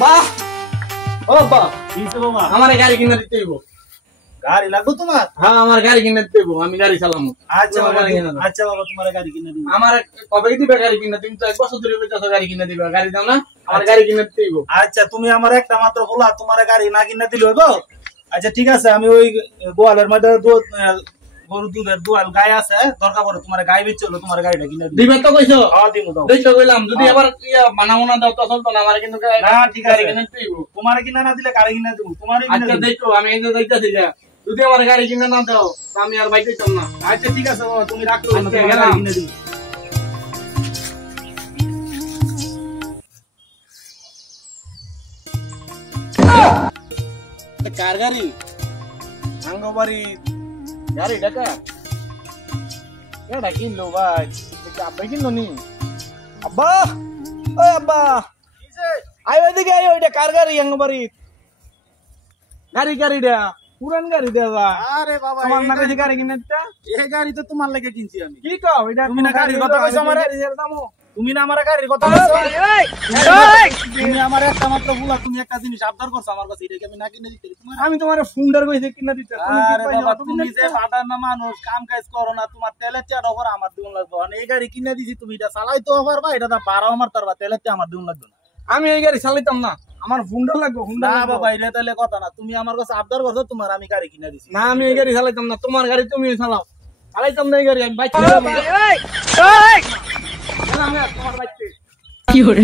বাহ ও বাহ কিছে বাবা আমার গাড়ি কিনে দিতে হইব গাড়ি লাগবে তোমার হ্যাঁ আমার গাড়ি কিনে দিতে হইব আমি গাড়ি চালামু আচ্ছা বাবা আচ্ছা বাবা তোমার গাড়ি কিনে দিব আমার কবে দিবে গাড়ি কিনে তুমি তো এক বছর ধরে কইতাছো গাড়ি কিনে দিবা গাড়ি দাও না আমার গাড়ি কিনে দিতে হইব আচ্ছা তুমি আমার একটা মাত্র বলা তোমার গাড়ি না কিনে দিলে হইব আচ্ছা ঠিক আছে আমি ওই গোয়ালের মধ্যে গরু দুধের দোয়াল গায়ে আছে দরকার পড়ে তোমার গায়ে বেচে হলো তোমার গাড়িটা কিনে দিবে তো কইছো হ্যাঁ দিমু দাও দেখছো কইলাম যদি আবার বানাবো না দাও তো চলতো না আমার কিন্তু না ঠিক আছে কিনে দিতে হইব তোমার কিনে না দিলে গাড়ি কিনে দেবো তোমারই কিনে আচ্ছা দেবো দেখো আমি এই যে যাইতাছি যা যদি আমার গাড়ি কিনে না দাও তো আমি আর বাইক দিতাম না আচ্ছা ঠিক আছে বাবা তুমি রাখো আচ্ছা, তোমার গেলাম। গাড়ি কিনে দেবো কার গাড়ি আঙ্গবাড়ি গাড়ি টাকা এটা কিনলো ভাই এটা আব্বাই কিনলো নি আব্বা ওই আব্বা আয় ওইদিকে আয় ওইটা কার গাড়ি আঙ্গবাড়ি গাড়ি গাড়িটা পুরান গাড়ি দেওয়া আরে বাবা তোমার না বেশি গাড়ি কিনে দিতা এই গাড়ি তো তোমার লাগে কিনছি আমি কি কও এটা তুমি না গাড়ির কথা কইছো আমারে? দামও তুমি না আমার গাড়ির কথা বলছো তুমি আমার একটা মাত্র ভুলা তুমি একটা জিনিস আবদার করছো আমার কাছে এটাকে আমি না কিনে দিতে তোমার আমি তোমার ফোনটার কইছে কিনা দিতে আরে বাবা তুমি যে বাদার না মানুষ কাম কাজ করো না তোমার তেলের চাট ওপর আমার দিন লাগবে আর এই গাড়ি কিনে দিছি তুমি এটা চালাই তো পারবা এটা তো বারো আমার তারবা তেলের চা আমার দিন লাগবে না আমি এই গাড়ি চালাইতাম না আমার ফোনটা লাগবে ফোনটা না বাবা এটা তাহলে কথা না তুমি আমার কাছে আবদার করছো তোমার আমি গাড়ি কিনে দিছি না আমি এই গাড়ি চালাইতাম না তোমার গাড়ি তুমি চালাও চালাইতাম না এই গাড়ি আমি বাইক কি করে